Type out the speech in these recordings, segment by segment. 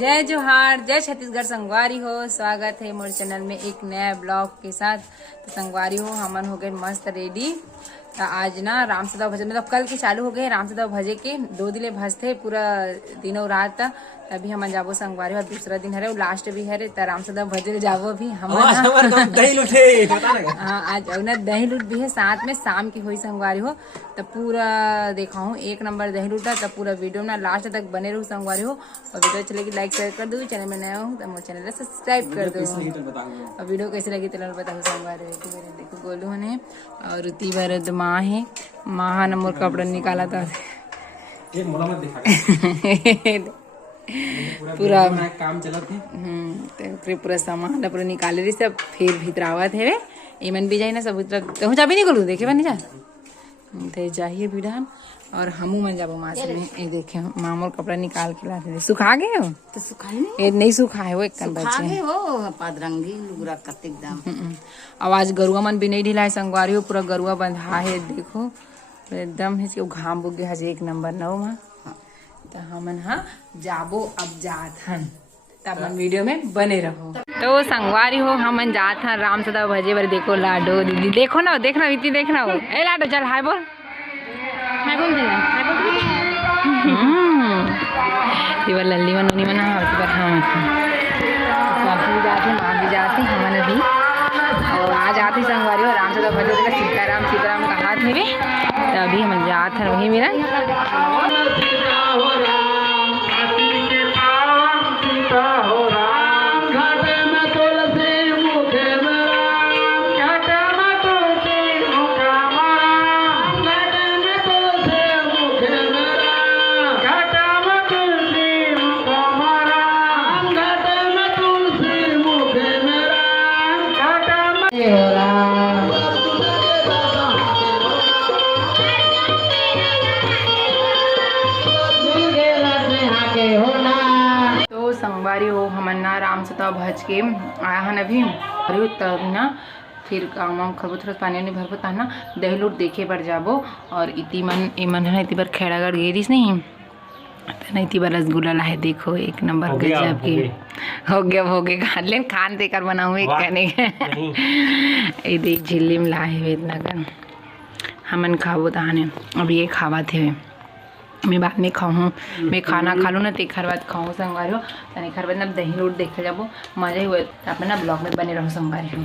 जय जोहार, जय छत्तीसगढ़। संगवारी हो, स्वागत है मोर चैनल में एक नया ब्लॉग के साथ। तो संगवारी हो, हमन हो गए मस्त रेडी। तो आज ना राम सदा भजन मतलब कल के चालू हो गए राम सदा भजे के 2 दिले भजते पूरा दिनों रात। अभी हम जाबो संगवारी और दूसरा दिन है लास्ट भी है तो राम सदा भजे जाबो भी हम दही लूटे हाँ आज ना दही लूट भी है साथ में शाम की हुई संगवारी हो। तो पूरा देखा हूँ 1 नंबर दही लूटा। तो पूरा वीडियो ना लास्ट तक बने रहूँ संगवारी हो। और वीडियो चलेगी लाइक शेयर कर दो। चैनल में नया हूँ तो मोर चैनल सब्सक्राइब कर दो। और वीडियो कैसे लगी तो बताओ संगवारी हो। मेरे देखो गोलू ने और रुति भरत माँ है। माँ ने मोर कपड़ा निकाला था पूरा काम चला थे तो पूरा सामान पूरा निकाले रही सब फिर भीतर आवत है एमन भी जाए ना सब तो जा भी नहीं करूँ देखे बनी जा तो जाइए बिडान और हमू मन जाबो माँ से ये देखे माँ मोर कपड़ा निकाल के लाते सुखा गए हो तो सुखाई ये नहीं सुखा है वो एक कन सुखा बचे गए हो पादरंगी लुगरा कतिक दाम आवाज गरुआ मन भी नहीं ढिलाए संगवारी हो पूरा गरुआ बंधा है देखो एकदम है घाम बुग गया 1 नंबर 9 में। तो हमन हाँ जाबो अब जात हन तब वीडियो में बने रहो। तो संगवारी हो हमन जात हन राम सदा भजे बर। देखो लाडो दीदी देखो ना देखना इतनी देखना हो ए लाडो चल हाय बोल हाय बोल दे हाय बोल ये लल्ली मन उनी मन हां पर हम काफी भी जाते मां भी जाते हमन भी और आज आती संगवारी हो राम सदा भजे का सीताराम कहा थे भी तो अभी हम जात हन वही मेरा संगवारी हो हमन ना राम सदा भज के आया हन अभी अरे तब ना फिर काम वाम खरबो थोड़ा पानी नहीं भरबो ता ना दही लूट देखे पर जाबो। और इति मन इमन है इति बार खेड़ागढ़ गेरिस नहीं तो नहीं इति बार रसगुल्ला लाए देखो 1 नंबर गजब के हो गया खा लेन खान देकर बनाऊँ एक कहने ये देख झिल्ली में लाए हुए इतना कर हमन खाबो ताने अब ये खावा थे मैं बाद में खाऊँ मैं खाना खा लूँ ना तो एक बाद खाऊँ संगवारी हो तो एक बाद ना दही लूट देखे जाबो मजा ही हुए आप ना ब्लॉग में बने रहो संगवारी हो।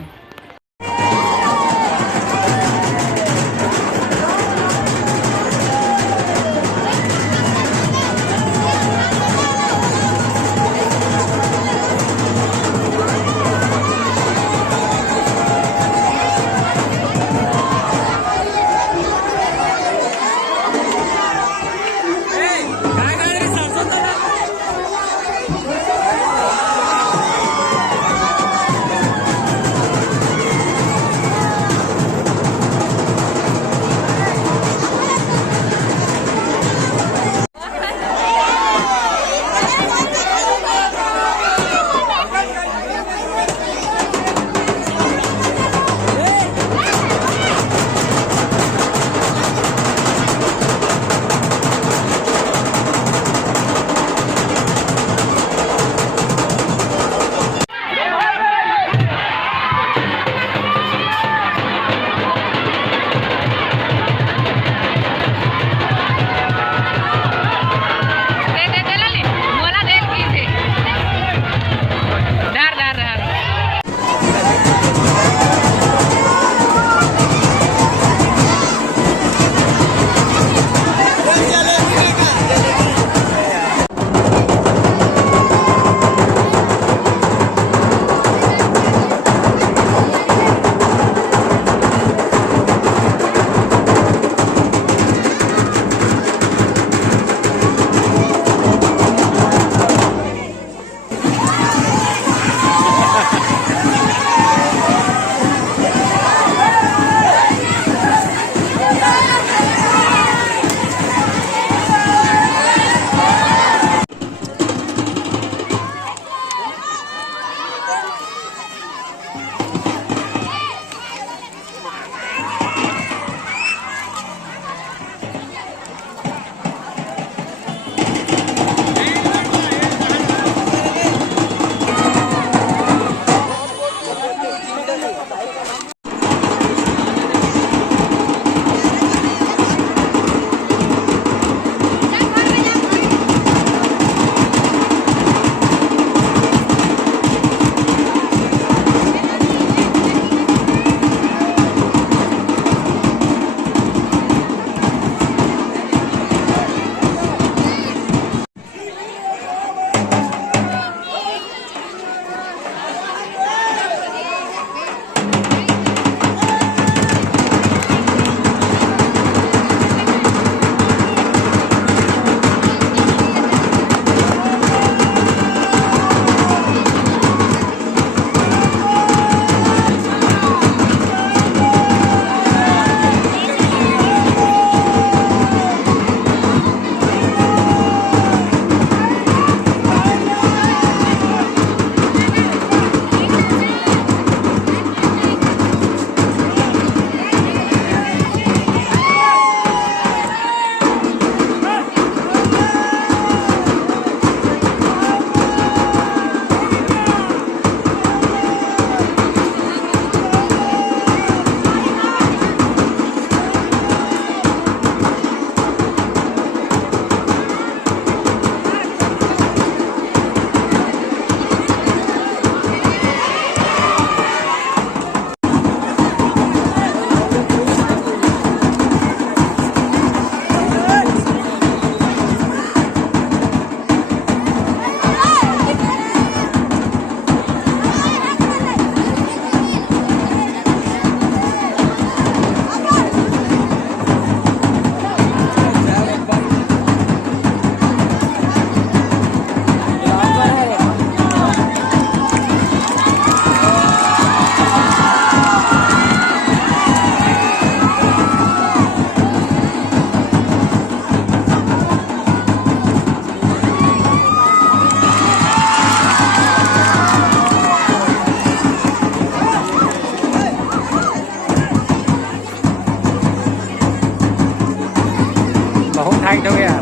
बहुत हाइट हो गया।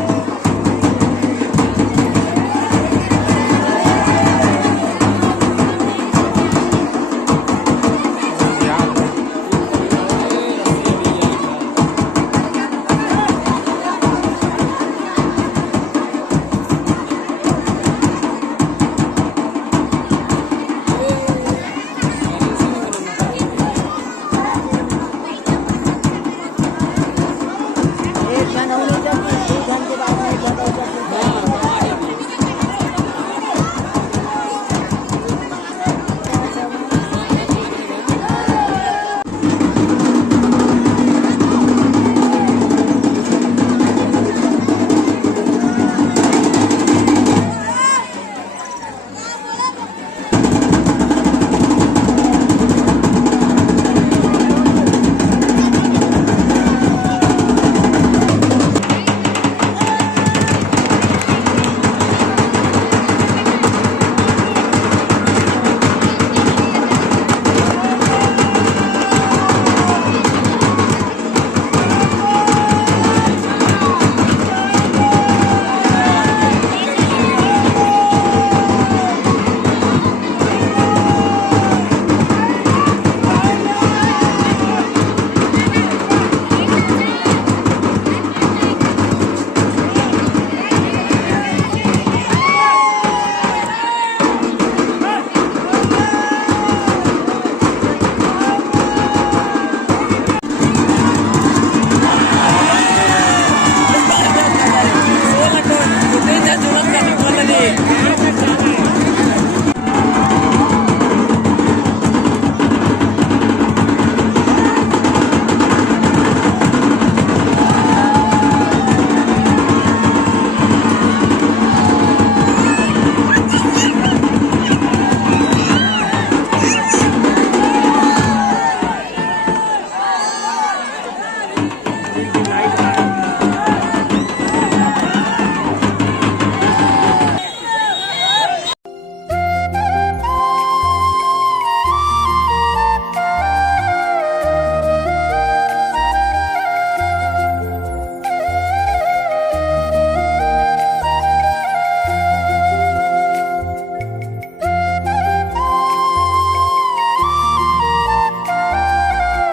एक जन होने